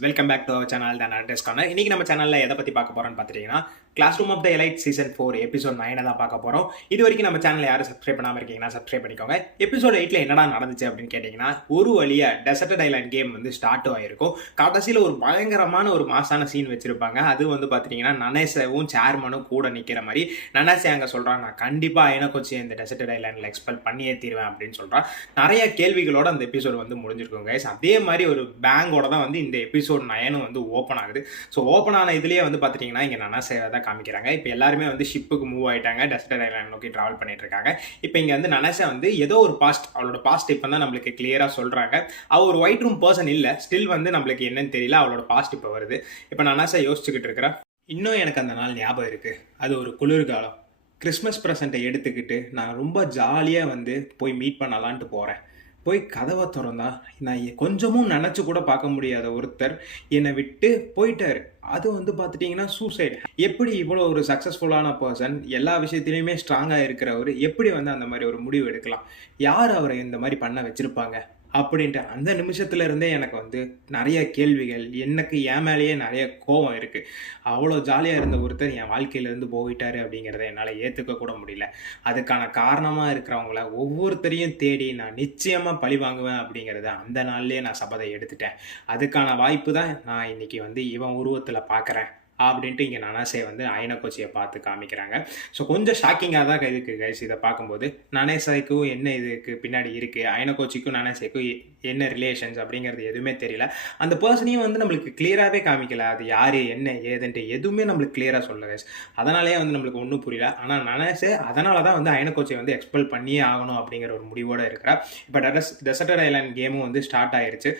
Welcome back to our channel தான் address corner. இன்னைக்கு நம்ம சேனல்ல எதை பத்தி பார்க்க போறோம்னு பார்த்துட்டீங்கன்னா class room of the elite season 4 episode 9 தான் பார்க்க போறோம். இது வரைக்கும் நம்ம சேனல் யாரும் சப்ஸ்கிரைப் பண்ணாம இருக்கீங்கன்னா சப்ஸ்கிரைப் பண்ணிக்கோங்க. எபிசோட் 8ல என்னடா நடந்துச்சு அப்படின்னு கேட்டீங்கன்னா, ஒரு வழியா டெசர்ட் ஐலாண்ட் கேம் வந்து ஸ்டார்ட் ஆயிருக்கும். கடைசியில ஒரு பயங்கரமான ஒரு மாசான சீன் வச்சிருப்பாங்க. அது வந்து பாத்தீங்கன்னா நனேசவும் சேர்மனும் கூட நிக்கிற மாதிரி. நனேசே அங்க சொல்றாங்க, நான் கண்டிப்பா ஐனகோச்சி இந்த டெசர்ட் ஐலாண்ட்ல எக்ஸ்பெல் பண்ணியே தீருவேன் அப்படின்னு சொல்றான். நிறைய கேள்விகளோட அந்த எபிசோட் வந்து முடிஞ்சிருக்கும் கைஸ். அதே மாதிரி ஒரு பேங்கோட தான் வந்து இந்த எபிசோட் 9 வந்து ஓப்பன் ஆகுது. ஸோ ஓப்பன் ஆன இதுலயே வந்து பாத்தீங்கன்னா இங்க நனேசேவை தான் காமிக்கிறாங்க. இப்போ எல்லாருமே வந்து ஷிப்புக்கு மூவ் ஆயிட்டாங்க, டெசர்ட் ஐலாண்ட் நோக்கி டிராவல் பண்ணிட்டு இருக்காங்க. இப்போ இங்க வந்து நனேசா வந்து ஏதோ ஒரு பாஸ்ட், அவளோட பாஸ்ட் இப்போ தான் நம்மளுக்கு கிளியரா சொல்றாங்க. அவ ஒரு ஒயிட் ரூம் பர்சன் இல்ல, ஸ்டில் வந்து நம்மளுக்கு என்னன்னு தெரியல, அவளோட பாஸ்ட் இப்போ வருது. இப்போ நனேசா யோசிச்சுக்கிட்டு இருக்கிறா. இன்னும் எனக்கு அந்த நாள் ஞாபகம் இருக்கு. அது ஒரு குளிர்காலம். கிறிஸ்மஸ் ப்ரெசண்ட்டை எடுத்துக்கிட்டு நான் ரொம்ப ஜாலியாக வந்து போய் மீட் பண்ணலான்ட்டு போகிறேன். போய் கதவை திறந்தா நான் கொஞ்சமும் நினச்சி கூட பார்க்க முடியாத ஒருத்தர் என்னை விட்டு போயிட்டாரு. அது வந்து பார்த்துட்டிங்கன்னா சூசைட். எப்படி இவ்வளோ ஒரு சக்ஸஸ்ஃபுல்லான பர்சன், எல்லா விஷயத்துலையுமே ஸ்ட்ராங்காக இருக்கிறவர் எப்படி வந்து அந்த மாதிரி ஒரு முடிவு எடுக்கலாம்? யார் அவரை இந்த மாதிரி பண்ண வச்சுருப்பாங்க அப்படின்ட்டு அந்த நிமிஷத்துல இருந்தே எனக்கு வந்து நிறைய கேள்விகள், எனக்கு என் மேலேயே நிறைய கோபம் இருக்குது. அவ்வளோ ஜாலியாக இருந்த ஒருத்தர் என் வாழ்க்கையிலேருந்து போயிட்டாரு அப்படிங்கிறத என்னால் ஏற்றுக்க கூட முடியல. அதுக்கான காரணமாக இருக்கிறவங்கள ஒவ்வொருத்தரையும் தேடி நான் நிச்சயமாக பழி வாங்குவேன் அப்படிங்கிறத அந்த நாள்லேயே நான் சபதை எடுத்துட்டேன். அதுக்கான வாய்ப்பு தான் நான் இன்னைக்கு வந்து இவன் உருவத்தில் பார்க்குறேன் அப்படின்ட்டு இங்கே நனேசே வந்து ஐனகோச்சியை பார்த்து காமிக்கிறாங்க. ஸோ கொஞ்சம் ஷாக்கிங்காக தான் இருக்குது கைஸ் இதை பார்க்கும்போது. நனேசாய்க்கும் என்ன இதுக்கு பின்னாடி இருக்குது, ஐனகோச்சிக்கும் நனேசேக்கும் என்ன ரிலேஷன்ஸ் அப்படிங்கிறது எதுவுமே தெரியல. அந்த பர்சனையும் வந்து நம்மளுக்கு கிளியராகவே காமிக்கல. அது யார் என்ன ஏதுன்ட்டு எதுவுமே நம்மளுக்கு கிளியராக சொல்லல கைஸ். அதனாலேயே வந்து நம்மளுக்கு ஒன்றும் புரியல. ஆனால் நனேசே அதனால தான் வந்து ஐனகோச்சியை வந்து எக்ஸ்பெல் பண்ணியே ஆகணும் அப்படிங்கிற ஒரு முடிவோடு இருக்கிறா. இப்போ டெசர்ட் ஐலாண்ட் கேமும் வந்து ஸ்டார்ட் ஆயிருச்சு.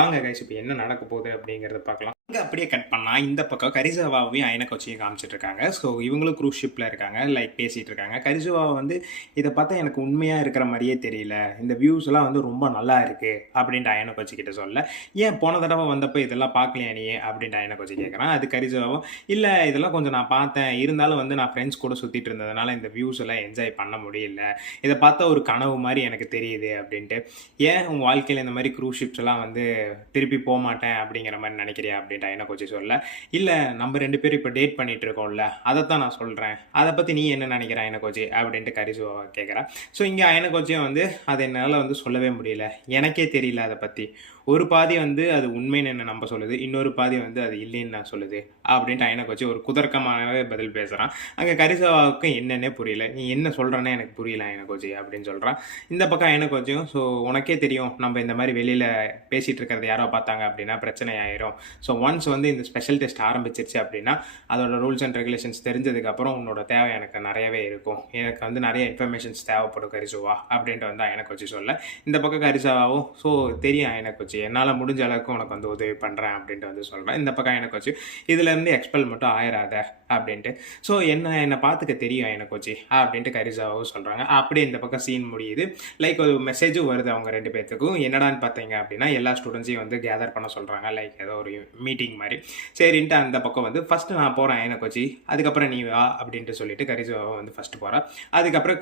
வாங்க கைஸ் இப்போ என்ன நடக்க போகுது அப்படிங்கிறத பார்க்கலாம். இங்கே அப்படியே கட் பண்ணால் இந்த பக்கம் கரிசவாவையும் ஐனகோச்சியும் காமிச்சிட்டு இருக்காங்க. ஸோ இவங்களும் க்ரூஸ் ஷிப்பில் இருக்காங்க, லைக் பேசிகிட்டு இருக்காங்க. கரிசவாவை வந்து இதை பார்த்தா எனக்கு உண்மையாக இருக்கிற மாதிரியே தெரியல, இந்த வியூஸ்லாம் வந்து ரொம்ப நல்லா இருக்குது அப்படின்ட்டு ஐனகோச்சி கிட்ட சொல்ல, ஏன் போன தடவை வந்தப்போ இதெல்லாம் பார்க்கலையா நீ அப்படின்ட்டு ஐனகோச்சி கேட்குறான். அது கரிசவாவும், இல்லை இதெல்லாம் கொஞ்சம் நான் பார்த்தேன், இருந்தாலும் வந்து நான் ஃப்ரெண்ட்ஸ் கூட சுற்றிட்டு இருந்ததுனால இந்த வியூஸ் எல்லாம் என்ஜாய் பண்ண முடியல, இதை பார்த்தா ஒரு கனவு மாதிரி எனக்கு தெரியுது அப்படின்ட்டு. ஏன் உன் வாழ்க்கையில் இந்த மாதிரி க்ரூஸ் ஷிப்ஸ் எல்லாம் வந்து திருப்பி போக மாட்டேன் அப்படிங்கிற மாதிரி நினைக்கிறியா அப்படின்ட்டு ஐனகோச்சி சொல்ல, இல்லை நம்ம 2 பேரும் இப்போ டேட் பண்ணிட்டு இருக்கோம்ல, அதைத்தான் நான் சொல்கிறேன், அதை பற்றி நீ என்ன நினைக்கிற ஐனகோச்சி அப்படின்ட்டு கரிசுவா கேட்குறா. ஸோ இங்கே ஐனகோச்சியும் வந்து அதை என்னால் வந்து சொல்லவே முடியல, எனக்கே தெரியல அதை பற்றி. ஒரு பாதி வந்து அது உண்மைன்னு என்ன நம்ப சொல்லுது, இன்னொரு பாதி வந்து அது இல்லைன்னு நான் சொல்லுது அப்படின்ட்டு ஐனகோச்சி ஒரு குதர்க்கமாகவே பதில் பேசுகிறான். அங்கே கரிசவாவுக்கும் என்னென்னே புரியல, நீ என்ன சொல்கிறேன்னே எனக்கு புரியல ஐனகோச்சி அப்படின்னு சொல்கிறான். இந்த பக்கம் ஐனகோச்சியும், ஸோ உனக்கே தெரியும் நம்ம இந்த மாதிரி வெளியில் பேசிகிட்டு இருக்கிறது யாரோ பார்த்தாங்க அப்படின்னா பிரச்சனை ஆயிரும். ஸோ ஒன்ஸ் வந்து இந்த ஸ்பெஷல் டெஸ்ட் ஆரம்பிச்சிருச்சு அப்படின்னா அதோட ரூல்ஸ் அண்ட் ரெகுலேஷன்ஸ் தெரிஞ்சதுக்கப்புறம் உன்னோட தேவை எனக்கு நிறையவே இருக்கும், எனக்கு வந்து நிறைய இன்ஃபர்மேஷன்ஸ் தேவைப்படும் கரிசுவா அப்படின்ட்டு வந்து ஐனகோச்சி சொல்ல, இந்த பக்கம் கரிசவாவும், ஸோ தெரியும் ஐனகோச்சி, என்னால் முடிஞ்ச அளவுக்கு உனக்கு வந்து உதவி பண்ணுறேன் அப்படின்ட்டு வந்து சொல்கிறேன். இந்த பக்கம் ஐனகோச்சி, இதுலேருந்து எக்ஸ்பெல் மட்டும் ஆயிராத அப்படின்ட்டு. ஸோ என்னை பார்த்துக்க தெரியும் ஐனகோச்சி அப்படின்ட்டு கரிசாவும் சொல்கிறாங்க. அப்படியே இந்த பக்கம் சீன் முடியுது. லைக் ஒரு மெசேஜும் வருது அவங்க 2 பேர்த்துக்கும். என்னடான்னு பார்த்தீங்க அப்படின்னா எல்லா ஸ்டூடெண்ட்ஸையும் வந்து கேதர் பண்ண சொல்கிறாங்க, லைக் ஏதோ ஒரு மீட்டிங் மாதிரி. சரின்ட்டு அந்த பக்கம் வந்து ஃபஸ்ட்டு நான் போகிறேன் ஐனகோச்சி, அதுக்கப்புறம் நீ வா அப்படின்ட்டு சொல்லிட்டு கரிசாவை வந்து ஃபஸ்ட்டு போகிறா. அதுக்கப்புறம்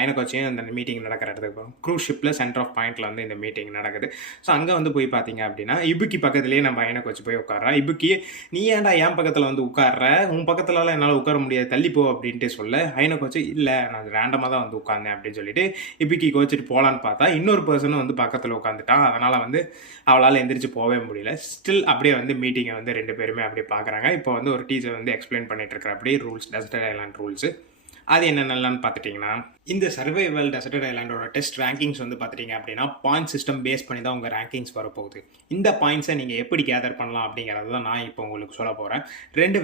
ஐனகோச்சியும் அந்த மீட்டிங் நடக்கிற இடத்துக்கு போகிறோம். க்ரூஸ் ஷிப்பில் சென்டர் ஆஃப் பாயிண்ட்டில் வந்து இந்த மீட்டிங் நடக்குது. ஸோ அங்கே வந்து போய் பார்த்தீங்க அப்படின்னா இபுக்கி பக்கத்துலேயே நம்ம ஐனகோச்சி போய் உட்கார்றா. இபுக்கி, நீ ஏன்டா என் பக்கத்தில் வந்து உட்கார்ற, உன் பக்கத்துலலாம் என்னால் உட்கார முடியாது, தள்ளிப்போ அப்படின்ட்டு சொல்ல, ஐனகோச்சி, இல்லை நான் ரேண்டமாக தான் வந்து உட்காந்தேன் அப்படின்னு சொல்லிட்டு இபுக்கி கோச்சிட்டு போகலான்னு பார்த்தா இன்னொரு பர்சனும் வந்து பக்கத்தில் உட்காந்துட்டான். அதனால் வந்து அவளால் எந்திரிச்சு போகவே முடியல. ஸ்டில் அப்படியே வந்து மீட்டிங்கை வந்து 2 பேருமே அப்படியே பார்க்குறாங்க. இப்போ வந்து ஒரு டீச்சர் வந்து எக்ஸ்பிளைன் பண்ணிட்டு இருக்கிற அப்படியே ரூல்ஸ், டெசர்ட் ஐலாண்ட் ரூல்ஸு. அது என்னென்னலான்னு பார்த்துட்டிங்கன்னா, இந்த சர்வைவல் டெசர்ட் ஐலாண்டோட டெஸ்ட் ரேங்கிங்ஸ் வந்து பார்த்துட்டிங்க அப்படின்னா பாயிண்ட் சிஸ்டம் பேஸ் பண்ணி தான் உங்கள் ரேங்கிங்ஸ் வரப்போகுது. இந்த பாயிண்ட்ஸை நீங்கள் எப்படி கேதர் பண்ணலாம் அப்படிங்கிறது தான் நான் இப்போ உங்களுக்கு சொல்ல போகிறேன். 2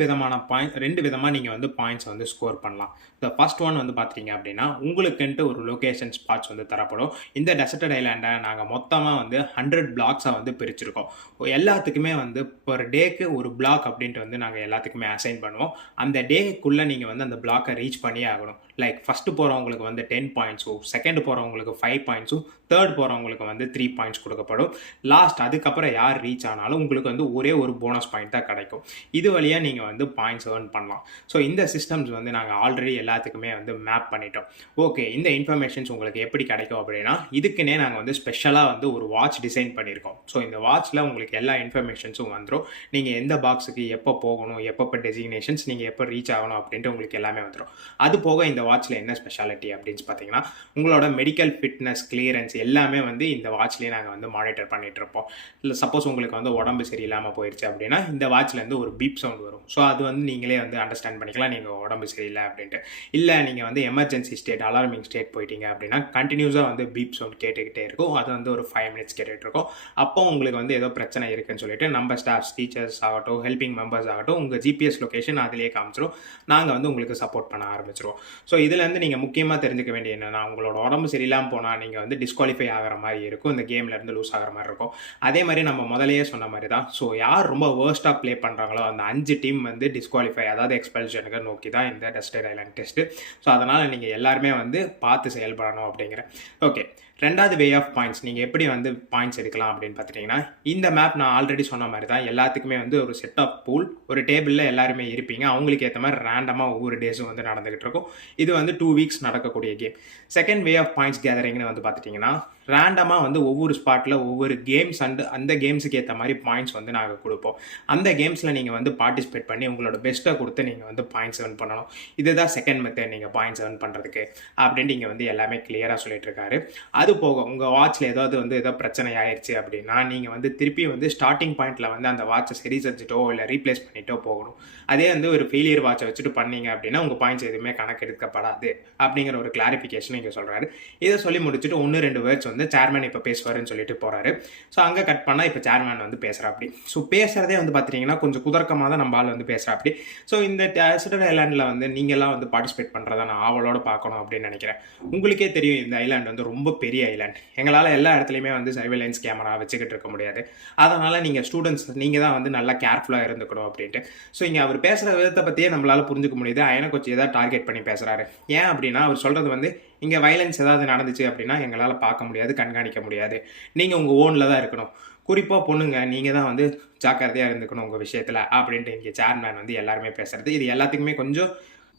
விதமாக நீங்கள் வந்து பாயிண்ட்ஸ் வந்து ஸ்கோர் பண்ணலாம். இந்த ஃபர்ஸ்ட் ஒன் வந்து பார்த்துட்டிங்க அப்படின்னா உங்களுக்குன்ட்டு ஒரு லொக்கேஷன் ஸ்பாட்ஸ் வந்து தரப்படும். இந்த டெசர்ட் ஐலாண்டை நாங்கள் மொத்தமாக வந்து 100 பிளாக்ஸாக வந்து பிரிச்சிருக்கோம். எல்லாத்துக்குமே வந்து பர் டேக்கு ஒரு பிளாக் அப்படின்ட்டு வந்து நாங்கள் எல்லாத்துக்குமே அசைன் பண்ணுவோம். அந்த டேக்குள்ளே நீங்கள் வந்து அந்த பிளாக்கை ரீச் பண்ணியே ஆகணும். லைக் ஃபஸ்ட்டு போகிறவங்களுக்கு வந்து 10 பாயிண்ட்ஸும், செகண்ட் போகிறவங்களுக்கு 5 பாயிண்ட்ஸும், தேர்ட் போகிறவங்களுக்கு வந்து 3 பாயிண்ட்ஸ் கொடுக்கப்படும். லாஸ்ட் அதுக்கப்புறம் யார் ரீச் ஆனாலும் உங்களுக்கு வந்து ஒரே ஒரு போனஸ் பாயிண்ட் தான் கிடைக்கும். இது வழியாக நீங்கள் வந்து பாயிண்ட்ஸ் ஏர்ன் பண்ணலாம். ஸோ இந்த சிஸ்டம்ஸ் வந்து நாங்கள் ஆல்ரெடி எல்லாத்துக்குமே வந்து மேப் பண்ணிட்டோம். ஓகே, இந்த இன்ஃபர்மேஷன்ஸ் உங்களுக்கு எப்படி கிடைக்கும் அப்படின்னா, இதுக்குன்னே நாங்கள் வந்து ஸ்பெஷலாக வந்து ஒரு வாட்ச் டிசைன் பண்ணியிருக்கோம். ஸோ இந்த வாட்சில் உங்களுக்கு எல்லா இன்ஃபர்மேஷன்ஸும் வந்துடும். நீங்கள் எந்த பாக்ஸுக்கு எப்போ போகணும், எப்போ டெசிக்னேஷன்ஸ், நீங்கள் எப்போ ரீச் ஆகணும் அப்படின்ட்டு உங்களுக்கு எல்லாமே வந்துடும். அது போக இந்த வாட்சில் என்ன ஸ்பெஷாலிட்டி அப்படின்னு பார்த்தீங்கன்னா, உங்களோட மெடிக்கல் ஃபிட்னஸ், கிளியரன்ஸ் எல்லாமே வந்து இந்த வாட்ச்லேயே நாங்கள் வந்து மானிட்டர் பண்ணிட்டு இருப்போம். இல்லை சப்போஸ் உங்களுக்கு வந்து உடம்பு சரியில்லாமல் போயிடுச்சு அப்படின்னா இந்த வாட்ச்லேருந்து ஒரு பீப் சவுண்ட் வரும். ஸோ அது வந்து நீங்களே வந்து அண்டர்ஸ்டாண்ட் பண்ணிக்கலாம் நீங்கள் உடம்பு சரியில்லை அப்படின்ட்டு. இல்லை நீங்கள் வந்து எமர்ஜென்சி ஸ்டேட், அலார்மிங் ஸ்டேட் போயிட்டீங்க அப்படின்னா கண்டினியூஸாக வந்து பீப் சவுண்ட் கேட்டுக்கிட்டே இருக்கும். அது வந்து ஒரு 5 மினிட்ஸ் கேட்டுட்டு இருக்கும். அப்போ உங்களுக்கு வந்து ஏதோ பிரச்சனை இருக்குன்னு சொல்லிட்டு நம்ம ஸ்டாஃப்ஸ், டீச்சர்ஸ் ஆகட்டும், ஹெல்பிங் மெம்பர்ஸ் ஆகட்டும், உங்கள் ஜிபிஎஸ் லொகேஷன் அதிலேயே காமிச்சிரும். நாங்கள் வந்து உங்களுக்கு சப்போர்ட் பண்ண ஆரம்பிச்சிருவோம். ஸோ இதுலேருந்து நீங்கள் முக்கியமாக தெரிஞ்சுக்க வேண்டிய என்னென்னா, உங்களோட உடம்பு சரியில்லாமல் போனால் நீங்கள் வந்து டிஸ்குவாலிஃபை ஆகிற மாதிரி இருக்கும், இந்த கேம்லேருந்து லூஸ் ஆகிற மாதிரி இருக்கும். அதே மாதிரி நம்ம முதலையே சொன்ன மாதிரி தான். ஸோ யார் ரொம்ப வேர்ஸ்ட்டாக ப்ளே பண்ணுறாங்களோ அந்த 5 டீம் வந்து டிஸ்குவாலிஃபை, அதாவது எக்ஸ்பல்ஷனுக்கு நோக்கி தான் இந்த டெஸ்டட் ஐலாண்ட் டெஸ்ட்டு. ஸோ அதனால் நீங்கள் எல்லாருமே வந்து பார்த்து செயல்படணும் அப்படிங்கிற. ஓகே, ரெண்டாவது வே ஆஃப் பாயிண்ட்ஸ், நீங்கள் எப்படி வந்து பாயிண்ட்ஸ் எடுக்கலாம் அப்படின்னு பார்த்துட்டிங்கன்னா, இந்த மேப் நான் ஆல்ரெடி சொன்ன மாதிரி தான் எல்லாத்துக்குமே வந்து ஒரு செட் ஆஃப் பூல், ஒரு டேபிளில் எல்லாருமே இருப்பீங்க. அவங்களுக்கு ஏற்ற மாதிரி ரேண்டமாக ஒவ்வொரு டேஸும் வந்து நடந்துகிட்டு இருக்கும். இது வந்து 2 வீக்ஸ் நடக்கக்கூடிய game. Second way of points கேதரிங்னு வந்து பார்த்துட்டிங்கன்னா, ரேண்டமாக வந்து ஒவ்வொரு ஸ்பாட்டில் ஒவ்வொரு கேம்ஸ் அண்ட் அந்த கேம்ஸுக்கு ஏற்ற மாதிரி பாயிண்ட்ஸ் வந்து நாங்கள் கொடுப்போம். அந்த கேம்ஸில் நீங்கள் வந்து பார்ட்டிசிபேட் பண்ணி உங்களோட பெஸ்ட்டை கொடுத்து நீங்கள் வந்து பாயிண்ட்ஸ் ஏர்ன் பண்ணணும். இதுதான் செகண்ட் மெத்தட் நீங்கள் பாயிண்ட்ஸ் ஏர்ன் பண்ணுறதுக்கு அப்படின்ட்டு இங்கே வந்து எல்லாமே கிளியராக சொல்லிட்டு இருக்காரு. அது போக உங்கள் வாட்சில் ஏதோ பிரச்சனை ஆயிடுச்சு அப்படின்னா நீங்கள் வந்து திருப்பி வந்து ஸ்டார்டிங் பாயிண்ட்டில் வந்து அந்த வாட்சை சரி செஞ்சுட்டோ இல்லை ரீப்ளேஸ் பண்ணிட்டோ போகணும். அதே வந்து ஒரு ஃபெயிலியர் வாட்சை வச்சுட்டு பண்ணீங்க அப்படின்னா உங்கள் பாயிண்ட்ஸ் எதுவுமே கணக்கெடுக்கப்படாது அப்படிங்கிற ஒரு கிளாரிஃபிகேஷன் இங்கே சொல்கிறாரு. இதை சொல்லி முடிச்சுட்டு 1-2 வேர்ட்ஸ் வந்து சேர்மேன் இப்போ பேசுவாருன்னு சொல்லிட்டு போகிறாரு. ஸோ அங்கே கட் பண்ணால் இப்போ சேர்மேன் வந்து பேசுகிறாப்படி. ஸோ பேசுகிறதே வந்து பார்த்தீங்கன்னா கொஞ்சம் குதர்க்கமாக தான் நம்ம ஆள் வந்து பேசுகிறாப்படி. ஸோ இந்த டெசர்ட் ஐலாண்டில் வந்து நீங்கள்லாம் வந்து பார்ட்டிசிபேட் பண்ணுறதை நான் ஆவலோட பார்க்கணும் அப்படின்னு நினைக்கிறேன். உங்களுக்கே தெரியும் இந்த ஐலாண்ட் வந்து ரொம்ப பெரிய ஐலாண்ட். எங்களால் எல்லா இடத்துலையுமே வந்து சர்வேலன்ஸ் கேமரா வச்சுக்கிட்டு இருக்க முடியாது. அதனால் நீங்கள் ஸ்டூடெண்ட்ஸ் நீங்கள் தான் வந்து நல்லா கேர்ஃபுல்லாக இருந்துக்கணும் அப்படின்ட்டு. ஸோ இங்கே அவர் பேசுகிற விதத்தை பற்றியே நம்மளால் புரிஞ்சுக்க முடியுது. எனக்கு கொஞ்சம் ஏதாவது டார்கெட் பண்ணி பேசுகிறாரு. ஏன் அப்படின்னா அவர் சொல்கிறது வந்து இங்கே வயலன்ஸ் ஏதாவது நடந்துச்சு அப்படின்னா எங்களால் பார்க்க முடியாது, கண்காணிக்க முடியாது. நீங்கள் உங்கள் ஓனில் தான் இருக்கணும். குறிப்பாக பொண்ணுங்க நீங்கள் தான் வந்து ஜாக்கிரதையாக இருந்துக்கணும் உங்கள் விஷயத்தில் அப்படின்ட்டு இங்கே சேர்மேன் வந்து எல்லாருமே பேசுகிறது. இது எல்லாத்துக்குமே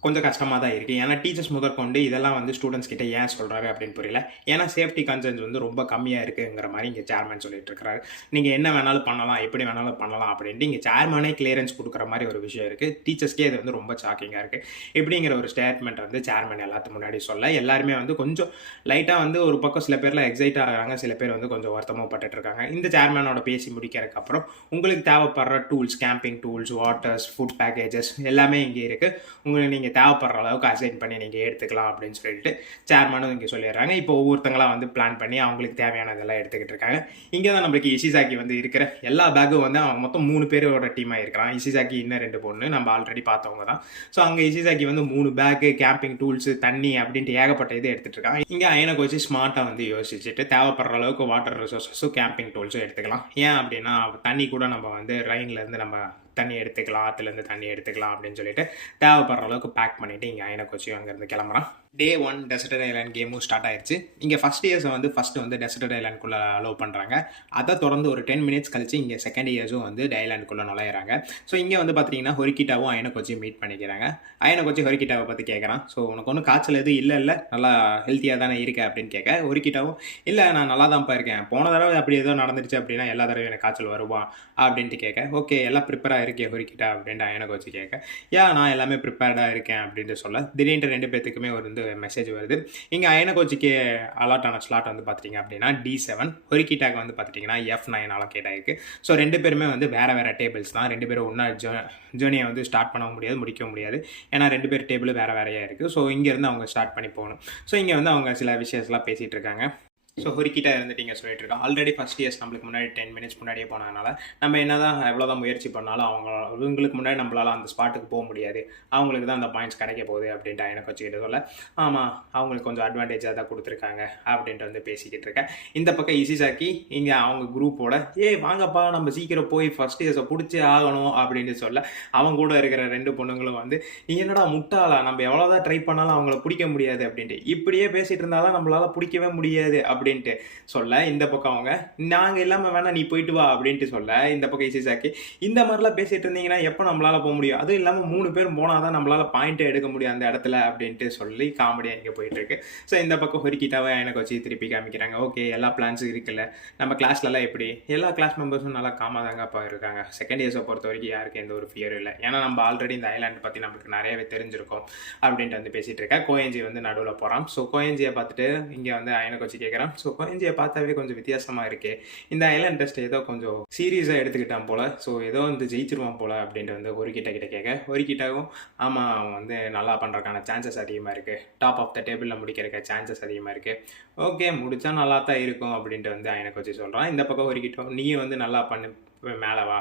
கொஞ்சம் கஷ்டமாக தான் இருக்குது. ஏன்னா டீச்சர்ஸ் முதற்கொண்டு இதெல்லாம் வந்து ஸ்டூடெண்ட்ஸ் கிட்ட ஏன் சொல்கிறாரு அப்படின்னு புரியல. ஏன்னா சேஃப்டி கன்சர்ன்ஸ் வந்து ரொம்ப கம்மியாக இருக்குங்கிற மாதிரி இங்கே சேர்மேன் சொல்லிட்டு இருக்கிறாரு. நீங்கள் என்ன வேணாலும் பண்ணலாம், எப்படி வேணாலும் பண்ணலாம் அப்படின்ட்டு இங்கே சேர்மேனே கிளியரன்ஸ் கொடுக்குற மாதிரி ஒரு விஷயம் இருக்குது. டீச்சர்ஸ்க்கே இது வந்து ரொம்ப ஷாக்கிங்காக இருக்குது. இப்படிங்கிற ஒரு ஸ்டேட்மெண்ட் வந்து சேர்மேன் எல்லாத்துக்கு முன்னாடி சொல்ல எல்லாருமே வந்து கொஞ்சம் லைட்டாக வந்து ஒரு பக்கம் சில பேரில் எக்ஸைட் ஆகிறாங்க, சில பேர் வந்து கொஞ்சம் வருத்தமும் பட்டுட்டு இருக்காங்க. இந்த சேர்மேனோட பேசி முடிக்கிறதுக்கப்புறம் உங்களுக்கு தேவைப்படுற tools, camping tools, waters, food packages எல்லாமே இங்கே இருக்குது. உங்களுக்கு நீங்கள் தேவைப்படுற அளவுக்கு அசைன் பண்ணி நீங்கள் எடுத்துக்கலாம் அப்படின்னு சொல்லிட்டு சேர்மனும் இங்கே சொல்லிடுறாங்க. இப்போ ஒவ்வொருத்தங்களாம் வந்து பிளான் பண்ணி அவங்களுக்கு தேவையானதெல்லாம் எடுத்துக்கிட்டு இருக்காங்க. இங்கே தான் நம்மளுக்கு இஷிசாக்கி வந்து இருக்கிற எல்லா பேக்கும் வந்து அவன் மொத்தம் 3 பேரோட டீமாக இருக்கிறான். இஷிசாக்கி இன்னும் 2 பொண்ணு நம்ம ஆல்ரெடி பார்த்தவங்க தான். ஸோ அங்கே இஷிசாக்கி வந்து 3 பேக்கு, கேம்பிங் டூல்ஸ், தண்ணி அப்படின்ட்டு ஏகப்பட்ட இது எடுத்துகிட்டு இருக்காங்க. இங்கே அயனுக்கு வச்சு ஸ்மார்ட்டாக வந்து யோசிச்சுட்டு தேவைப்படுற அளவுக்கு வாட்டர் ரிசோர்ஸஸும் கேம்பிங் டூல்ஸும் எடுத்துக்கலாம். ஏன் அப்படின்னா தண்ணி கூட நம்ம வந்து ரெயின்லேருந்து நம்ம தண்ணி எடுத்துக்கலாம், ஆற்றுலேருந்து தண்ணி எடுத்துக்கலாம் அப்படின்னு சொல்லிட்டு தேவைப்படுற அளவுக்கு பேக் பண்ணிவிட்டு இங்கே அயனுக்கு வச்சு அங்கேருந்து கிளம்புறான். Day 1 டெசர்ட் ஐலாண்ட் கேமும் ஸ்டார்ட் ஆயிடுச்சு. இங்கே ஃபஸ்ட் இயர்ஸை வந்து ஃபஸ்ட்டு டெசர்ட் ஐலாண்டுக்குள்ளே அலோவ் பண்ணுறாங்க. அதை தொடர்ந்து ஒரு 10 மினிட்ஸ் கழிச்சு இங்கே செகண்ட் இயர்ஸும் வந்து ஐலாண்டுக்குள்ளே நுழையிறாங்க. ஸோ இங்கே வந்து பார்த்தீங்கன்னா ஹொரிக்கிட்டாவும் அயனுக்கு மீட் பண்ணிக்கிறாங்க. அயனுக்கு ஹொரிக்கிட்டாவை பற்றி கேட்குறான். ஸோ உனக்கு ஒன்றும் காய்ச்சல் எதுவும் இல்லை நல்லா ஹெல்த்தியாக தானே இருக்க அப்படின்னு கேட்க ஹொரிக்கிட்டாவும் இல்லை நான் நல்லா தான்ப்பா இருக்கேன், போன தடவை அப்படி ஏதோ நடந்துருச்சு அப்படின்னா எல்லா தடவையும் எனக்கு காய்ச்சல் வருவா அப்படின்ட்டு கேட்க ஓகே எல்லாம் ப்ரிப்பேராக இருக்கே ஹொரிக்கிட்டா அப்படின்ட்டு அயனுக்கு கேட்க நான் எல்லாமே ப்ரிப்பேர்டாக இருக்கேன் அப்படின்ட்டு சொல்ல திடீர்னு 2 பேத்துக்குமே ஒரு மெசேஜ் வருது. இங்கே அயனகோச்சிக்கு அலாட் ஆன ஸ்லாட் வந்து பார்த்துட்டிங்க அப்படின்னா D7, ஹொரிக்கிட்டாக்கு வந்து பார்த்துட்டிங்கன்னா F9 அலோகேட் ஆகிருக்கு. ஸோ 2 பேருமே வந்து வேறு டேபிள்ஸ் தான். 2 பேரும் ஒன்றா ஜேர்னியை வந்து ஸ்டார்ட் பண்ண முடியாது, முடிக்க முடியாது. ஏன்னா 2 பேர் டேபிள் வேறையாக இருக்குது. ஸோ இங்கேருந்து அவங்க ஸ்டார்ட் பண்ணி போகணும். ஸோ இங்கே வந்து அவங்க சில விஷயம்லாம் பேசிகிட்டு இருக்காங்க. ஸோ ஹொரிக்கிட்ட இருந்துட்டீங்க சொல்லிட்டு இருக்கோம். ஆல்ரெடி ஃபர்ஸ்ட் இயர்ஸ் நம்மளுக்கு முன்னாடி 10 மினிட்ஸ் முன்னாடியே போனதுனால நம்ம என்னதான் எவ்வளோதான் முயற்சி பண்ணாலும் அவங்களுக்கு முன்னாடி நம்மளால அந்த ஸ்பாட்டுக்கு போக முடியாது. அவங்களுக்கு தான் அந்த பாயிண்ட்ஸ் கிடைக்க போகுது அப்படின்ட்டு எனக்கு வச்சுக்கிட்டு சொல்ல, ஆமாம் அவங்களுக்கு கொஞ்சம் அட்வான்டேஜாக தான் கொடுத்துருக்காங்க அப்படின்ட்டு வந்து பேசிக்கிட்டு இருக்கேன். இந்த பக்கம் இசிசாக்கி இங்கே அவங்க குரூப்போட வாங்கப்பா நம்ம சீக்கிரம் போய் ஃபர்ஸ்ட் இயர்ஸை பிடிச்சி ஆகணும் அப்படின்னு சொல்ல, அவங்க கூட இருக்கிற 2 பொண்ணுங்களும் வந்து என்னடா முட்டாளா, நம்ம எவ்வளோதான் ட்ரை பண்ணாலும் அவங்கள பிடிக்க முடியாது அப்படின்ட்டு, இப்படியே பேசிகிட்டு இருந்தாலும் நம்மளால பிடிக்கவே முடியாது அப்படின்ட்டு சொல்ல, இந்த பக்கம் அவங்க நாங்கள் இல்லாமல் வேணா நீ போயிட்டு வா அப்படின்ட்டு சொல்ல, இந்த பக்கம் இசிசாக்கி இந்த மாதிரிலாம் பேசிகிட்டு இருந்தீங்கன்னா எப்போ நம்மளால போக முடியும், அதுவும் இல்லாமல் 3 பேர் போனால் தான் நம்மளால பாயிண்ட்டை எடுக்க முடியும் அந்த இடத்துல அப்படின்ட்டு சொல்லி காமெடியாக இங்கே போயிட்டு இருக்கு. ஸோ இந்த பக்கம் ஹொரிக்கிட்டாவே எனக்கு வச்சு திருப்பி காமிக்கிறாங்க. ஓகே எல்லா பிளான்ஸும் இருக்குல்ல, நம்ம கிளாஸ்லலாம் எப்படி எல்லா கிளாஸ் மெம்பர்ஸும் நல்லா காமாக தாங்கப்பா இருக்காங்க. செகண்ட் இயர்ஸை பொறுத்த வரைக்கும் யாருக்கு எந்த ஒரு ஃபியரும் இல்லை, ஏன்னா நம்ம ஆல்ரெடி இந்த ஐலாண்ட் பற்றி நம்மளுக்கு நிறையவே தெரிஞ்சிருக்கோம் அப்படின்ட்டு வந்து பேசிகிட்டு இருக்கேன். கோயஞ்சி வந்து நடுவில் போகிறான். ஸோ கோயஞ்சியை பார்த்துட்டு இங்கே வந்து எனக்கு வச்சு கேட்குறான். ஸோ கோயஞ்சியை பார்த்தாவே கொஞ்சம் வித்தியாசமாக இருக்கே, இந்த ஐலாண்ட் டெஸ்ட் ஏதோ கொஞ்சம் சீரியஸாக எடுத்துக்கிட்டான் போல, ஸோ ஏதோ வந்து ஜெயிச்சிருவான் போல அப்படின்ட்டு வந்து ஹொரிக்கிட்ட கேட்க, ஹொரிக்கிட்டாவும் ஆமாம் அவன் வந்து நல்லா பண்ணுறதுக்கான சான்சஸ் அதிகமாக இருக்குது, டாப் ஆஃப் த டேபிளில் முடிக்கிறதுக்கு சான்சஸ் அதிகமாக இருக்குது, ஓகே முடித்தா நல்லா தான் இருக்கும் அப்படின்ட்டு வந்து எனக்கு வச்சு சொல்கிறான். இந்த பக்கம் ஹொரிக்கிட்டாவும் நீயும் வந்து நல்லா பண்ணு மேலே வா,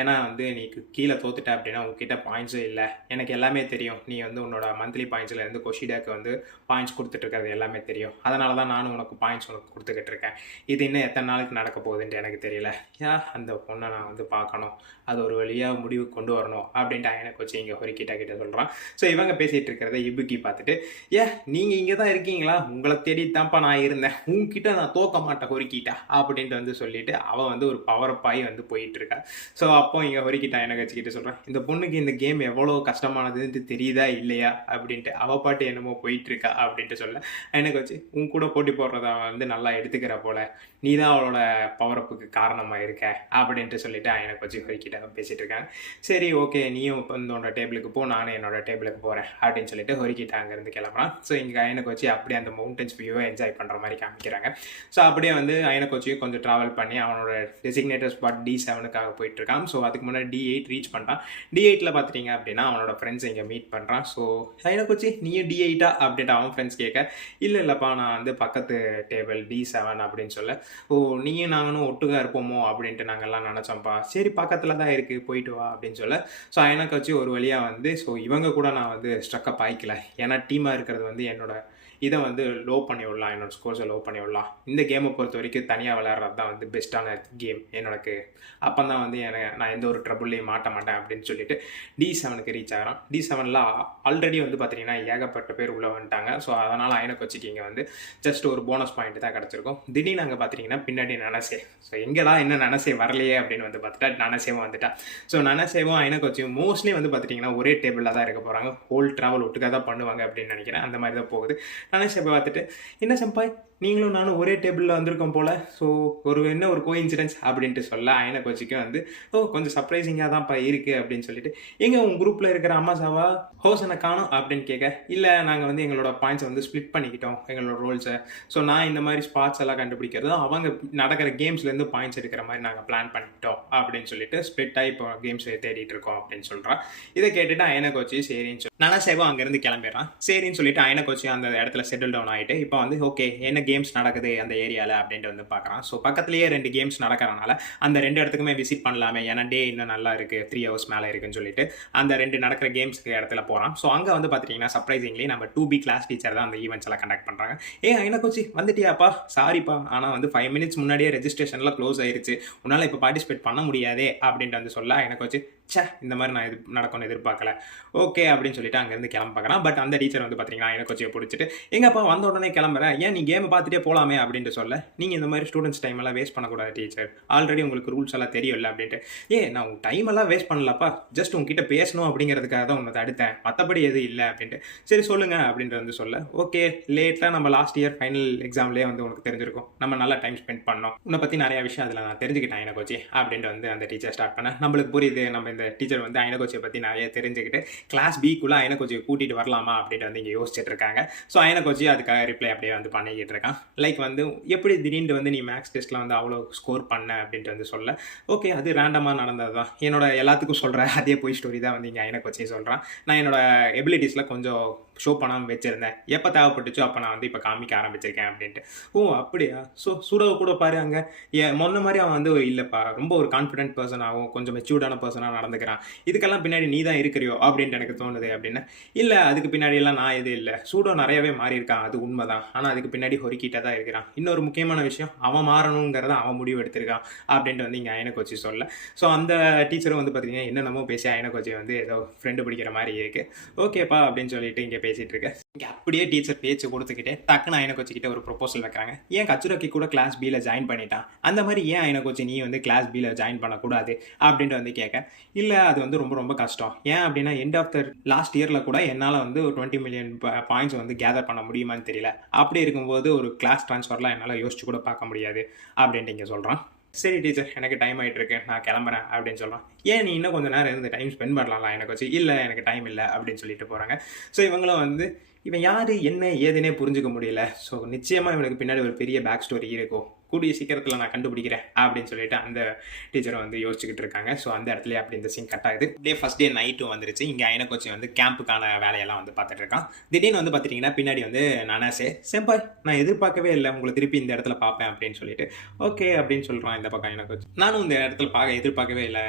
ஏன்னா வந்து நீ கீழே தோத்துட்ட அப்படின்னா உங்ககிட்ட பாயிண்ட்ஸும் இல்லை, எனக்கு எல்லாமே தெரியும், நீ வந்து உன்னோட மந்த்லி பாயிண்ட்ஸ்லேருந்து கொஷிடாக்கு வந்து பாயிண்ட்ஸ் கொடுத்துட்ருக்கிறது எல்லாமே தெரியும், அதனால தான் நானும் உனக்கு பாயிண்ட்ஸ் உனக்கு கொடுத்துக்கிட்டு இருக்கேன், இது இன்னும் எத்தனை நாளுக்கு நடக்க போகுதுன்ட்டு எனக்கு தெரியல, அந்த பொண்ணை நான் வந்து பார்க்கணும், அது ஒரு வழியாக முடிவு கொண்டு வரணும் அப்படின்ட்டு எனக்கு வச்சு இங்கே ஹொரிக்கிட்ட சொல்கிறான். ஸோ இவங்க பேசிகிட்டு இருக்கிறத இபுக்கி பார்த்துட்டு நீங்கள் இங்கே தான் இருக்கீங்களா, உங்களை தேடி தான்ப்பா நான் இருந்தேன், உங்ககிட்ட நான் தோக்க மாட்டேன் ஹொரிக்கிட்டா அப்படின்ட்டு வந்து சொல்லிட்டு அவள் வந்து ஒரு பவரப்பாய் வந்து போயிட்டு இருக்கா. ஸோ அப்போ இங்கே ஹொரிக்கிட்டா எனக்கு வச்சுக்கிட்டு சொல்கிறேன், இந்த பொண்ணுக்கு இந்த கேம் எவ்வளோ கஷ்டமானதுன்னு தெரியுதா இல்லையா அப்படின்ட்டு அவள் பாட்டு என்னமோ போயிட்டு இருக்கா அப்படின்ட்டு சொல்ல, எனக்கு வச்சு உன் கூட போட்டி போடுறத வந்து நல்லா எடுத்துக்கிற போல, நீ தான் அவளோட பவரப்புக்கு காரணமாக இருக்க அப்படின்ட்டு சொல்லிட்டு எனக்கு வச்சு ஹொரிக்கிட்ட பேசிகிட்டு இருக்காங்க. சரி ஓகே நீயும் உன்னோட டேபிளுக்கு போ, நானும் என்னோட டேபிளுக்கு போகிறேன் அப்படின்னு சொல்லிட்டு ஹொரிக்கிட்ட அங்கேருந்து கிளம்புறான். ஸோ இங்கே எனக்கு வச்சு அப்படியே அந்த மவுண்டன்ஸ் வியூவை என்ஜாய் பண்ணுற மாதிரி காமிக்கிறாங்க. ஸோ அப்படியே வந்து எனக்கு வச்சு கொஞ்சம் ட்ராவல் பண்ணி அவனோட டெசிக்னேட்டட் ஸ்பாட் D7க்காக போயிட்டு இருக்கான். ஸோ அதுக்கு முன்னாடி D8 ரீச் பண்ணுறான். D8ல் பார்த்துட்டிங்க அப்படின்னா அவனோட ஃப்ரெண்ட்ஸ் இங்கே மீட் பண்ணுறான். ஸோ எனக்கு வச்சு நீயும் D8 அப்படின்ட்டு அவன் ஃப்ரெண்ட்ஸ் கேட்க, இல்லைப்பா நான் வந்து பக்கத்து டேபிள் D7 அப்படின்னு சொல்ல, நீயும் நாங்களும் ஒட்டுக்கா இருப்போமோ அப்படின்ட்டு நாங்கள்லாம் நினச்சோம்ப்பா, சரி பக்கத்தில் தான் இருக்குது போயிட்டு வா அப்படின்னு சொல்ல, ஸோ எனக்கு வச்சு ஒரு வழியாக வந்து ஸோ இவங்க கூட நான் வந்து ஸ்ட்ரக்கப் ஆகிக்கல, ஏன்னா டீமாக இருக்கிறது வந்து என்னோட இதை வந்து லோ பண்ணி விடலாம், என்னோட ஸ்கோர்ஸை லோ பண்ணி விடலாம், இந்த கேமை பொறுத்த வரைக்கும் தனியாக விளையாடுறது தான் வந்து பெஸ்ட்டான கேம் எனக்கு, அப்போ தான் வந்து நான் எந்த ஒரு ட்ரபுள்லையும் மாட்ட மாட்டேன் அப்படின்னு சொல்லிட்டு D7க்கு ரீச் ஆகிறான். D7ல் ஆல்ரெடி வந்து பார்த்தீங்கன்னா ஏகப்பட்ட பேர் உள்ளே வந்துட்டாங்க. ஸோ அதனால் எனக்கு வச்சுக்கு இங்கே வந்து ஜஸ்ட் ஒரு போனஸ் பாயிண்ட் தான் கிடச்சிருக்கும். திடீர்னு அங்கே பார்த்தீங்கன்னா பின்னாடி நனசே, ஸோ எங்கடா என்ன நனசே வரலையே அப்படின்னு வந்து பார்த்துட்டா நனசேவும் வந்துட்டா. ஸோ நனசேவும் எனக்கு வச்சு மோஸ்ட்லி வந்து பார்த்தீங்கன்னா ஒரே டேபிளில் தான் இருக்க போகிறாங்க, ஹோல் ட்ராவல் ஒட்டுக்காக தான் பண்ணுவாங்க அப்படின்னு நினைக்கிறேன். அந்த மாதிரி தான் போகுது. நனசே பார்த்துட்டு என்ன செம்பாய் நீங்களும் நானும் ஒரே டேபிளில் வந்திருக்கோம் போல், ஸோ என்ன ஒரு கோஇன்சிடென்ஸ் அப்படின்ட்டு சொல்ல, எனக்கு வச்சுக்க வந்து கொஞ்சம் சர்ப்ரைசிங்காக தான்ப்பா இருக்குது அப்படின்னு சொல்லிட்டு, எங்கே உங்கள் குரூப்பில் இருக்கிற அம்மாசாவா ஹோசனை காணும் அப்படின்னு கேட்க, இல்லை நாங்கள் வந்து எங்களோட பாயிண்ட்ஸை வந்து ஸ்ப்ளிட் பண்ணிக்கிட்டோம் எங்களோட ரோல்ஸை, ஸோ நான் இந்த மாதிரி ஸ்பாட்ஸ் எல்லாம் கண்டுபிடிக்கிறதும் அவங்க நடக்கிற கேம்ஸ்லேருந்து பாயிண்ட்ஸ் எடுக்கிற மாதிரி நாங்கள் பிளான் பண்ணிட்டோம் அப்படின்னு சொல்லிட்டு ஸ்ப்ளிட்டாக இப்போ கேம்ஸ் தேடிட்டு இருக்கோம் அப்படின்னு சொல்கிறான். இதை கேட்டுட்டு எனக்கு வச்சு சரின்னு சொல்லி நனசேவும் அங்கேருந்து கிளம்பிடுறான். சரின்னு சொல்லிட்டு எனக்கு வச்சு அந்த இடத்துல செட்டில் டவுன் ஆகிட்டு இப்போ வந்து ஓகே என்ன கேம்ஸ் நடக்குது அந்த ஏரியாவில் அப்படின்ட்டு வந்து பார்க்குறான். ஸோ பக்கத்துலேயே 2 கேம்ஸ் நடக்கிறனால அந்த 2 இடத்துக்குமே விசிட் பண்ணலாமே, ஏன்னா டே இன்னும் நல்லா இருக்குது 3 hours மேலே இருக்குன்னு சொல்லிட்டு அந்த 2 நடக்கிற கேம்ஸ்க்கு இடத்துல போகிறான். ஸோ அங்கே வந்து பார்த்தீங்கன்னா சர்ப்ரைசிங்லி நம்ம 2B கிளாஸ் டீச்சர் தான் அந்த ஈவெண்ட்ஸ் எல்லாம் கண்டக்ட் பண்ணுறாங்க. எனக்கு வச்சு வந்துட்டியாப்பா, சாரிப்பா ஆனால் வந்து 5 minutes முன்னாடியே ரெஜிஸ்ட்ரேஷன்லாம் க்ளோஸ் ஆயிடுச்சு, உன்னால் இப்போ பார்ட்டிசிபேட் பண்ண முடியாதே அப்படின்ட்டு வந்து சொல்ல, எனக்கு வச்சு இந்த மாதிரி நான் இது நடக்கும்னு எதிர்பார்க்கல, ஓகே அப்படின்னு சொல்லிட்டு அங்கேருந்து கிளம்ப பார்க்குறான். பட் அந்த டீச்சர் வந்து பார்த்தீங்கன்னா எனக்கு வச்சு பிடிச்சிட்டு, எங்கப்பா வந்த உடனே கிளம்புறேன், ஏன் நீ கேமை பார்த்துட்டே போகலாமே அப்படின்ட்டு சொல்ல, நீங்கள் இந்த மாதிரி ஸ்டூடெண்ட்ஸ் டைம் எல்லாம் வேஸ்ட் பண்ணக்கூடாது டீச்சர், ஆல்ரெடி உங்களுக்கு ரூல்ஸ் எல்லாம் தெரியும்ல அப்படின்ட்டு, நான் உங்கள் டைம் எல்லாம் வேஸ்ட் பண்ணலப்பா, ஜஸ்ட் உங்ககிட்ட பேசணும் அப்படிங்கிறதுக்காக தான் உன்னை தடுத்தேன், மற்றபடி எதுவும் இல்லை அப்படின்ட்டு, சரி சொல்லுங்கள் அப்படின்ட்டு வந்து சொல்ல, ஓகே லேட்டாக நம்ம லாஸ்ட் இயர் ஃபைனல் எக்ஸாம்லேயே வந்து உனக்கு தெரிஞ்சிருக்கும், நம்ம நல்லா டைம் ஸ்பெண்ட் பண்ணோம், உன்னை பற்றி நிறையா விஷயம் அதில் நான் தெரிஞ்சுக்கிட்டேன் எனக்கு வச்சு அப்படின்ட்டு வந்து அந்த டீச்சர் ஸ்டார்ட் பண்ண, நம்மளுக்கு புரியுது நம்ம இந்த டீச்சர் வந்து அயனகோச்சியை பற்றி நிறைய தெரிஞ்சுக்கிட்டு கிளாஸ் பிக்குள்ளே அயனகோச்சியை கூட்டிகிட்டு வரலாமா அப்படின்ட்டு வந்து இங்கே யோசிச்சுட்டு இருக்காங்க. ஸோ அயனகோச்சி அதுக்காக ரிப்ளை அப்படியே வந்து பண்ணிக்கிட்டு இருக்கான். லைக் வந்து எப்படி திடீர்னு வந்து நீ மேக்ஸ் டெஸ்ட்டில் வந்து அவ்வளோ ஸ்கோர் பண்ண அப்படின்ட்டு வந்து சொல்ல, ஓகே அது ரேண்டமாக நடந்தது தான், என்னோட எல்லாத்துக்கும் சொல்கிற அதே போய் ஸ்டோரி தான் வந்து இங்கே அயனகோச்சியை சொல்கிறான். நான் என்னோட எபிலிட்டிஸில் கொஞ்சம் ஷோ பண்ணாமல் வச்சுருந்தேன், எப்போ தேவைப்பட்டுச்சோ அப்போ நான் வந்து இப்போ காமிக்க ஆரம்பிச்சிருக்கேன் அப்படின்ட்டு. ஓ அப்படியா, ஸோ சூடாவை கூட பாரு அங்கே முன்ன மாதிரி அவன் வந்து இல்லைப்பா ரொம்ப ஒரு கான்ஃபிடென்ட் பர்சனாகவும் கொஞ்சம் மெச்சூர்டான பர்சனாக நடந்துக்கிறான், இதுக்கெல்லாம் பின்னாடி நீ தான் இருக்கிறியோ அப்படின்ட்டு எனக்கு தோணுது அப்படின்னு. இல்லை அதுக்கு பின்னாடியெல்லாம் நான் எதுவும் இல்லை, சூடோ நிறையவே மாறி இருக்கான், அது உண்மை தான், ஆனால் அதுக்கு பின்னாடி ஹொரிக்கிட்ட தான் இருக்கிறான். இன்னொரு முக்கியமான விஷயம், அவன் மாறணுங்கிறத அவன் முடிவு எடுத்திருக்கான் அப்படின்ட்டு வந்து இங்கே அயனகோச்சி சொல்ல. ஸோ அந்த டீச்சரும் வந்து பார்த்தீங்கன்னா என்னென்னமோ பேசி அயனகோச்சி வந்து ஏதோ ஃப்ரெண்டு பிடிக்கிற மாதிரி இருக்குது. ஓகேப்பா அப்படின்னு சொல்லிட்டு இங்கே பேசிகிட்டு இருக்கேன். இங்கே அப்படியே டீச்சர் பேச்சு கொடுத்துக்கிட்டே டக்குன்னு அயனகோச்சிக்கிட்ட ஒரு ப்ரொபோசல் வைக்கிறாங்க. ஏன் கச்சுரக்கி கூட கிளாஸ் பியில் ஜாயின் பண்ணிட்டான், அந்த மாதிரி ஏன் அயனகோச்சி நீ வந்து கிளாஸ் பியில் ஜாயின் பண்ணக்கூடாது அப்படின்ட்டு வந்து கேட்க, இல்லை அது வந்து ரொம்ப ரொம்ப கஷ்டம், ஏன் அப்படின்னா எண்ட் ஆஃப் த லாஸ்ட் இயரில் கூட என்னால் வந்து 20 மில்லியன் பாயிண்ட்ஸ் வந்து கேதர் பண்ண முடியுமான்னு தெரியல, அப்படி இருக்கும்போது ஒரு கிளாஸ் ட்ரான்ஸ்ஃபர்லாம் என்னால் யோசிச்சு கூட பார்க்க முடியாது அப்படின்ட்டு இங்கே சொல்கிறான். சரி டீச்சர் எனக்கு டைம் ஆகிட்டு இருக்கு நான் கிளம்புறேன் அப்படின்னு சொல்கிறான். ஏன் நீ இன்னும் கொஞ்சம் நேரம் இருந்து டைம் ஸ்பெண்ட் பண்ணலாம் எனக்கு வச்சு, இல்லை எனக்கு டைம் இல்லை அப்படின்னு சொல்லிட்டு போகிறாங்க. ஸோ இவங்களும் வந்து இவன் யார் என்ன ஏதுனே புரிஞ்சுக்க முடியல, ஸோ நிச்சயமாக இவனுக்கு பின்னாடி ஒரு பெரிய பேக் ஸ்டோரி இருக்கும், கூடிய சீக்கிரத்தில் நான் கண்டுபிடிக்கிறேன் அப்படின்னு சொல்லிட்டு அந்த டீச்சரை வந்து யோசிச்சுக்கிட்டு இருக்காங்க. ஸோ அந்த இடத்துல அப்படி இந்த சீன் கட் ஆகுது. அப்படியே ஃபர்ஸ்ட் டே நைட்டும் வந்துருச்சு. இங்கே அயனகோச்சி வந்து கேம்புக்கான வேலையெல்லாம் வந்து பார்த்துட்டு இருக்கான். திடீர்னு வந்து பார்த்துட்டிங்கன்னா பின்னாடி வந்து நானாசே, செம்பாய் நான் எதிர்பார்க்கவே இல்லை உங்களை திருப்பி இந்த இடத்துல பார்ப்பேன் அப்படின்னு சொல்லிட்டு ஓகே அப்படின்னு சொல்கிறான். இந்த பக்கம் அயனகோச்சி, நானும் இந்த இடத்துல எதிர்பார்க்கவே இல்லை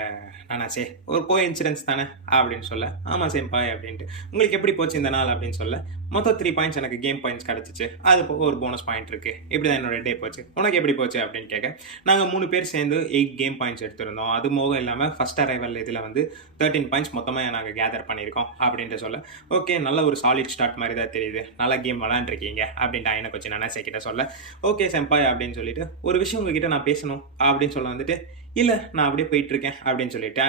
நானாசே, ஒரு கோ இன்சிடென்ஸ் தானே அப்படின்னு சொல்ல, ஆமாம் செம்பாய் அப்படின்ட்டு. உங்களுக்கு எப்படி போச்சு இந்த நாள் அப்படின்னு சொல்ல, மொத்தம் 3 பாயிண்ட்ஸ் எனக்கு கேம் பாயிண்ட்ஸ் கிடச்சிச்சு, அது போக ஒரு போனஸ் பாயிண்ட் இருக்குது, இப்படி தான் என்னோட டே போச்சு, உனக்கு எப்படி போச்சு அப்படின்னு கேட்க, நாங்கள் 3 பேர் சேர்ந்து 8 கேம் பாயிண்ட்ஸ் எடுத்திருந்தோம், அது போக இல்லாமல் ஃபஸ்ட் அரைவல் இதில் வந்து 13 பாயிண்ட்ஸ் மொத்தமாக நாங்கள் கேதர் பண்ணியிருக்கோம் அப்படின்ட்டு சொல்ல, ஓகே நல்ல ஒரு சாலிட் ஸ்டார்ட் மாதிரி தான் தெரியுது, நல்லா கேம் விளாண்டுருக்கீங்க அப்படின்ட்டு அயனகோச்சி நானாசே கிட்ட சொல்ல, ஓகே செம்பாய் அப்படின்னு சொல்லிட்டு, ஒரு விஷயம் உங்ககிட்ட நான் பேசணும் அப்படின்னு சொல்ல வந்துட்டு, இல்லை நான் அப்படியே போயிட்டுருக்கேன் அப்படின்னு சொல்லிட்டு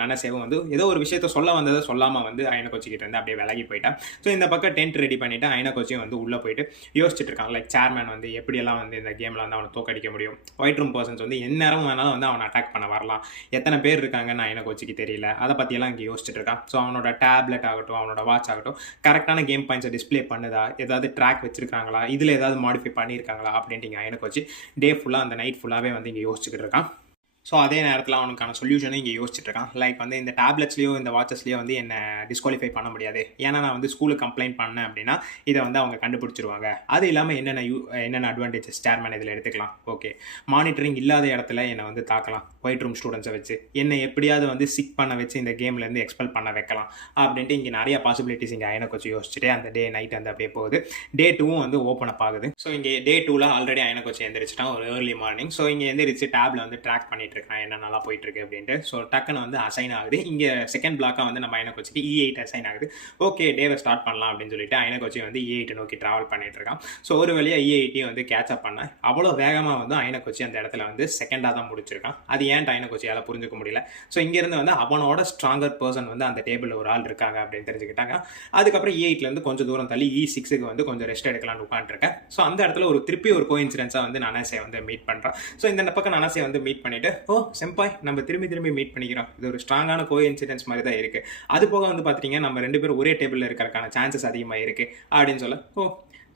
நானாசேவும் வந்து ஏதோ ஒரு விஷயத்த சொல்ல வந்ததை சொல்லாமல் வந்து அயனகோச்சிக்கிட்ட இருந்து அப்படியே விலகி போயிட்டான். ஸோ இந்த பக்கம் டென்ட் ரெடி பண்ணிவிட்டு அயனகோச்சியும் வந்து உள்ளே போயிட்டு யோசிச்சுட்டு இருக்காங்க. லைக் சேர்மேன் வந்து எப்படியெல்லாம் வந்து இந்த கேமில் வந்து அவனை தோக்கடிக்க முடியும், ஒயிட் ரூம் பர்சன்ஸ் வந்து எந்நேரம் வேணாலும் வந்து அவனை அட்டாக் பண்ண வரலாம், எத்தனை பேர் இருக்காங்கன்னு அயனகோச்சிக்கு தெரியல, அதை பற்றியெல்லாம் இங்கே யோசிச்சுட்டு இருக்கான். ஸோ அவனோட டேப்லெட் ஆகட்டும் அவனோட வாட்ச் ஆகட்டும் கரெக்டான கேம் பாயிண்ட்ஸை டிஸ்பிளே பண்ணுதா, ஏதாவது ட்ராக் வச்சிருக்காங்களா, இதில் ஏதாவது மாடிஃபை பண்ணியிருக்காங்களா அப்படின்ட்டு இங்கே அயனகோச்சி டே ஃபுல்லாக அந்த நைட் ஃபுல்லாகவே வந்து இங்கே யோசிச்சுக்கிட்டு இருக்கான். ஸோ அதே நேரத்தில் அவனுக்கான சொல்யூஷனும் இங்கே யோசிச்சுட்டு இருக்கான். லைக் வந்து இந்த டேப்லெட்ஸ்லையோ இந்த வாட்சஸ்லையோ வந்து என்னை டிஸ்குவாலிஃபை பண்ண முடியாது, ஏன்னா நான் வந்து ஸ்கூலுக்கு கம்ப்ளைண்ட் பண்ணேன் அப்படின்னா இதை வந்து அவங்க கண்டுபிடிச்சிருவாங்க. அது இல்லாமல் என்னென்ன அட்வான்டேஜஸ் சேர்மேன் இதில் எடுத்துக்கலாம். ஓகே மானிட்டரிங் இல்லாத இடத்துல என்னை வந்து தாக்கலாம், ஒயிட் ரூம் ஸ்டூடெண்ட்ஸை வச்சு என்னை எப்படியாவது வந்து சிக் பண்ண வச்சு இந்த கேம்லேருந்து எக்ஸ்பெல் பண்ண வைக்கலாம் அப்படின்ட்டு இங்கே நிறைய பாசிபிலிட்டிஸ் இங்கே அயனகோச்சி யோசிச்சுட்டு அந்த டே நைட் வந்து அப்படியே போகுது. டே 2 வந்து ஓப்பன் அப் ஆகுது. ஸோ இங்கே டே 2ல் ஆல்ரெடி அயனகோச்சி எந்திரிச்சிட்டான் ஒரு ஏர்லி மார்னிங். ஸோ இங்கே எந்திரிச்சு டேப்ல வந்து ட்ராக் பண்ணிட்டு இருக்கேன் என்ன நல்லா போயிட்டு இருக்கு அப்படின்ட்டு. ஸோ டக்குன்னு வந்து அசைன் ஆகுது. இங்கே செகண்ட் பிளாக்காக வந்து நம்ம அயனகோச்சிக்கு E8 அசைன் ஆகுது. ஓகே டேவை ஸ்டார்ட் பண்ணலாம் அப்படின்னு சொல்லிட்டு அயனகோச்சி வந்து E8 நோக்கி ட்ராவல் பண்ணிட்டு இருக்கான். ஸோ ஒரு வழியாக E8 வந்து கேட்சப் பண்ண அவ்வளோ வேகமாக வந்து அயனகோச்சி அந்த இடத்துல வந்து செகண்டாக தான் முடிச்சிருக்கான். அது ஏன்ட்டு அயனகோச்சியால் புரிஞ்சுக்க முடியல. ஸோ இங்கேருந்து வந்து அவனோட ஸ்ட்ராங்கர் பர்சன் வந்து அந்த டேபிளில் ஒரு ஆள் இருக்காங்க அப்படின்னு தெரிஞ்சுக்கிட்டாங்க. அதுக்கப்புறம் E8லேருந்து கொஞ்சம் தூரம் தள்ளி E6க்கு வந்து கொஞ்சம் ரெஸ்ட் எடுக்கலாம்னு உட்காந்துருக்கேன். ஸோ அந்த இடத்துல ஒரு திருப்பி ஒரு கோஇன்சிடென்ஸாக வந்து நானாசே வந்து மீட் பண்ணுறான். ஸோ இந்த பக்கம் நானாசே வந்து மீட் பண்ணிட்டு, ஓ செம்பாய் நம்ம திரும்பி மீட் பண்ணிக்கிறோம், இது ஒரு ஸ்ட்ராங்கான கோஇன்சிடென்ஸ் மாதிரி தான் இருக்குது. அது போக வந்து பார்த்தீங்கன்னா நம்ம 2 பேரும் ஒரே டேபிளில் இருக்கிறதுக்கான சான்சஸ் அதிகமாக இருக்குது அப்படின்னு சொல்ல, ஓ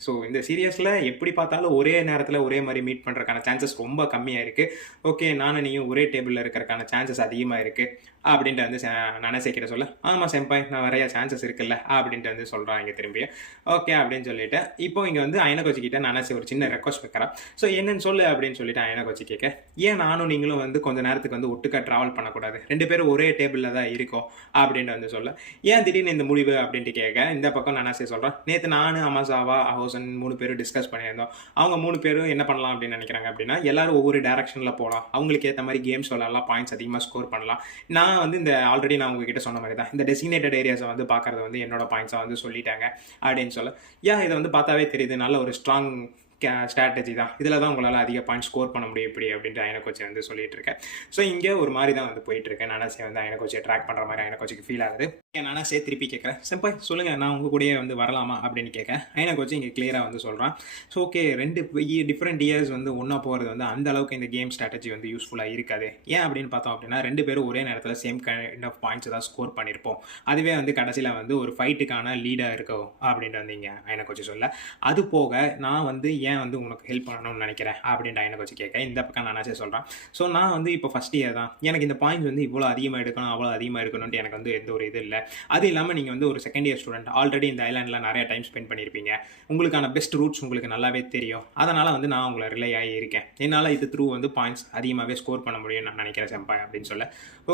ஸோ இந்த சீரியஸில் எப்படி பார்த்தாலும் ஒரே நேரத்தில் ஒரே மாதிரி மீட் பண்ணுறதுக்கான சான்சஸ் ரொம்ப கம்மியாக இருக்குது. ஓகே நானும் நீயும் ஒரே டேபிளில் இருக்கிறதுக்கான சான்சஸ் அதிகமாக இருக்குது அப்படின்ட்டு வந்து நானாசே கிட்ட சொல்ல, ஆமாம் செம்பாய் நான் நிறையா சான்சஸ் இருக்குல்ல அப்படின்ட்டு வந்து சொல்கிறான் இங்கே திரும்பி. ஓகே அப்படின்னு சொல்லிட்டு இப்போ இங்கே வந்து அயனகோச்சி கிட்ட நானாசே ஒரு சின்ன ரெக்வஸ்ட் வைக்கிறான். ஸோ என்னன்னு சொல்லு அப்படின்னு சொல்லிட்டு அயனகோச்சி கேட்க, ஏன் நானும் நீங்களும் வந்து கொஞ்சம் நேரத்துக்கு வந்து ஒட்டுக்கா ட்ராவல் பண்ணக்கூடாது, 2 பேரும் ஒரே டேபிளில் தான் இருக்கோம் அப்படின்ட்டு வந்து சொல்ல, ஏன் திடீர்னு இந்த முடிவு அப்படின்ட்டு கேட்க இந்த பக்கம் நானாசே சொல்கிறான், நேற்று நான் அமாசாவா ஹவுசன் 3 பேரும் டிஸ்கஸ் பண்ணியிருந்தோம். அவங்க 3 பேரும் என்ன பண்ணலாம் அப்படின்னு நினைக்கிறாங்க அப்படின்னா எல்லாரும் ஒவ்வொரு டேரக்ஷனில் போகலாம், அவங்களுக்கு ஏற்ற மாதிரி கேம்ஸ் விளாட்லாம், பாயிண்ட்ஸ் அதிகமாக ஸ்கோர் பண்ணலாம். நான் வந்து இந்த ஆல்ரெடி நான் உங்ககிட்ட சொன்ன மாதிரி தான் இந்த டெசிக்னேட்டட் ஏரியாஸை வந்து பார்க்கறது வந்து என்னோட பாயிண்ட்ஸை வந்து சொல்லிட்டாங்க அப்படின்னு சொல்ல, இதை வந்து பார்த்தாவே தெரியுது நல்ல ஒரு ஸ்ட்ராங் ஸ்ட்ராட்டஜி தான், இதில் தான் உங்களால் அதிக பாயிண்ட் ஸ்கோர் பண்ண முடியும் இப்படி அப்படின்ட்டு அயனகோச்சி வந்து சொல்லிட்டு இருக்கேன். ஸோ இங்கே ஒரு மாதிரி தான் வந்து போயிட்டு இருக்கேன். நானாசே வந்து அயனகோச்சியை ட்ராக் பண்ணுற மாதிரி அயனகோச்சிக்கு ஃபீல் ஆகுது. நானா திருப்பி கேட்குறேன், "செம்பாய் சொல்லுங்க, நான் உங்க கூடயே வந்து வரலாமா?" அப்படின்னு கேட்க, எனக்கு வச்சு இங்கே கிளியரா வந்து சொல்றான். ஸோ ஓகே 2 டிஃப்ரெண்ட் இயர்ஸ் வந்து ஒண்ணா போறது வந்து அந்த அளவுக்கு இந்த கேம் ஸ்ட்ராட்டஜி வந்து யூஸ்ஃபுல்லா இருக்காது. ஏன் அப்படின்னு பார்த்தோம் அப்படின்னா 2 பேரும் ஒரே நேரத்தில சேம் கைண்ட் ஆஃப் பாயிண்ட்ஸ் தான் ஸ்கோர் பண்ணியிருப்போம். அதுவே வந்து கடைசியில வந்து ஒரு ஃபைட்டுக்கான லீடா இருக்கும் அப்படின்ட்டு வந்து இங்க எனக்கு வச்சு சொல்ல. அது போக நான் வந்து ஏன் வந்து உனக்கு ஹெல்ப் பண்ணணும்னு நினைக்கிறேன் அப்படின்ட்டு எனக்கு வச்சு கேட்க, இந்த பக்கம் நானாச்சே சொல்றான். ஸோ நான் வந்து இப்போ ஃபர்ஸ்ட் இயர் தான். எனக்கு இந்த பாயிண்ட்ஸ் வந்து இவ்வளோ அதிகமா எடுக்கணும், அவ்வளோ அதிகமா எடுக்கணும்ன்ட்டு எனக்கு வந்து எந்த ஒரு இது இல்ல. அது இல்லாமல் நீங்கள் வந்து ஒரு செகண்ட் இயர் ஸ்டூடெண்ட், ஆல்ரெடி இந்த ஐலாண்டில் நிறைய டைம் ஸ்பெண்ட் பண்ணியிருப்பீங்க. உங்களுக்கான பெஸ்ட் ரூட்ஸ் உங்களுக்கு நல்லாவே தெரியும். அதனால் வந்து நான் உங்களை ரிலே ஆகி இருக்கேன். என்னால் இது த்ரூ வந்து பாயிண்ட்ஸ் அதிகமாகவே ஸ்கோர் பண்ண முடியும்னு நான் நினைக்கிறேன் செம்பாய் அப்படின்னு சொல்ல.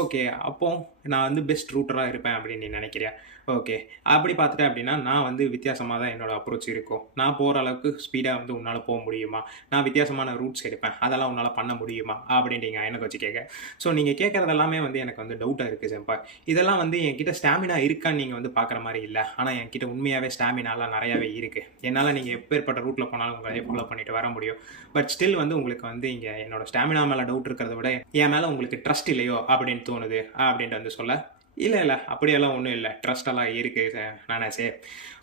ஓகே அப்போ நான் வந்து பெஸ்ட் ரூட்டராக இருப்பேன் அப்படின்னு நீ நினைக்கிறியா? ஓகே அப்படி பார்த்துட்டேன் அப்படின்னா நான் வந்து வித்தியாசமாக தான் என்னோட அப்ரோச் இருக்கும். நான் போகிற அளவுக்கு ஸ்பீடாக வந்து உன்னால் போக முடியுமா? நான் வித்தியாசமான ரூட்ஸ் எடுப்பேன், அதெல்லாம் உன்னால் பண்ண முடியுமா அப்படின்ட்டு எனக்கு வச்சு கேட்க. ஸோ நீங்கள் கேட்குறது எல்லாமே வந்து எனக்கு வந்து டவுட்டாக இருக்குது செம்பாய். இதெல்லாம் வந்து என்கிட்ட ஸ்டாமினா இருக்கான்னு நீங்கள் வந்து பார்க்குற மாதிரி இல்லை. ஆனால் என்கிட்ட உண்மையாகவே ஸ்டாமினாலாம் நிறையாவே இருக்குது. என்னால் நீங்கள் எப்பேற்பட்ட ரூட்டில் போனாலும் உங்களை ஃபாலோ பண்ணிட்டு வர முடியும். பட் ஸ்டில் வந்து உங்களுக்கு வந்து இங்கே என்னோட ஸ்டாமினா மேலே டவுட் இருக்கிறத விட என் மேலே உங்களுக்கு ட்ரஸ்ட் இல்லையோ அப்படின்னு தோணுது அப்படின்ட்டு வந்து சொல்ல. இல்லை அப்படியெல்லாம் ஒன்றும் இல்லை, ட்ரஸ்டெல்லாம் இருக்குது நானே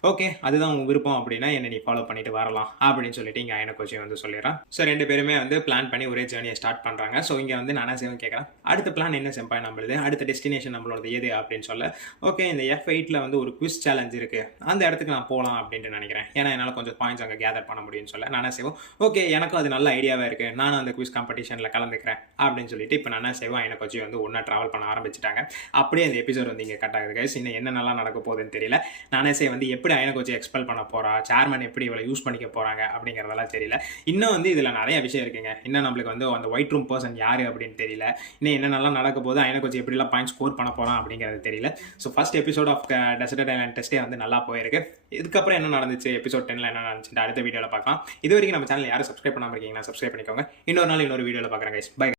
ஓகே அதுதான் உங்கள் விருப்பம் அப்படின்னா என்னை நீ ஃபாலோ பண்ணிட்டு வரலாம் அப்படின்னு சொல்லிட்டு இங்கே எனக்கு வச்சு வந்து சொல்லிடுறேன். ஸோ 2 பேருமே வந்து பிளான் பண்ணி ஒரே ஜேர்னியை ஸ்டார்ட் பண்ணுறாங்க. ஸோ இங்கே வந்து நானே கேட்குறேன், அடுத்த பிளான் என்ன செம்பாய் நம்மளுது, அடுத்த டெஸ்டினேஷன் நம்மளோட எது அப்படின்னு சொல்ல. ஓகே இந்த F8ல் வந்து ஒரு குவிஸ் சேலஞ்ச் இருக்குது, அந்த இடத்துக்கு நான் போகலாம் அப்படின்ட்டு நினைக்கிறேன். ஏன்னா என்னால் கொஞ்சம் பாயிண்ட்ஸ் அங்கே கேதர் பண்ண முடியும்னு சொல்ல. நானே ஓகே எனக்கும் அது நல்ல ஐடியாவாக இருக்குது, நானும் அந்த குவிஸ் காம்படிஷனில் கலந்துக்கிறேன் அப்படின்னு சொல்லிட்டு இப்போ நானே எனக்கு வச்சு வந்து ஒன்றா ட்ராவல் பண்ண ஆரம்பிச்சிட்டாங்க. அப்படியே அந்த எபிசோட் வந்து இங்கே கட் ஆகுது கைஸ். இன்னும் என்னென்னலாம் நடக்க போகுதுன்னு தெரியல. நானே வந்து எப்படி எனக்கு வச்சு எக்ஸ்பெல் பண்ண போறா, சேர்மன் எப்படி இவளை யூஸ் பண்ணிக்க போறாங்க அப்படிங்கிறதெல்லாம் தெரியல. இன்னும் வந்து இதில் நிறைய விஷயம் இருக்குங்க. இன்னும் நம்மளுக்கு வந்து அந்த ஒயிட் ரூம் பர்சன் யாரு அப்படின்னு தெரியல. இன்னும் என்னென்னலாம் நடக்க போது, எனக்கு வச்சு எப்படிலாம் பாயிண்ட் ஸ்கோர் பண்ண போறான் அப்படிங்கிறது தெரியல. So first episode of desert island டெஸ்ட்டே வந்து நல்லா போயிருக்கு. இதுக்கப்புறம் என்ன நடந்துச்சு, எபிசோட் 10ல் என்ன நடந்துச்சு அடுத்த வீடியோவில் பார்க்கலாம். இது வரைக்கும் நம்ம சேனல் யாரும் சப்ஸ்கிரைப் பண்ணாமல் இருக்கீங்கன்னா சப்ஸ்கிரைப் பண்ணிக்கோங்க. இன்னொரு நாள் இன்னொரு வீடியோவில் பார்க்குறேன் கைஸ். பை.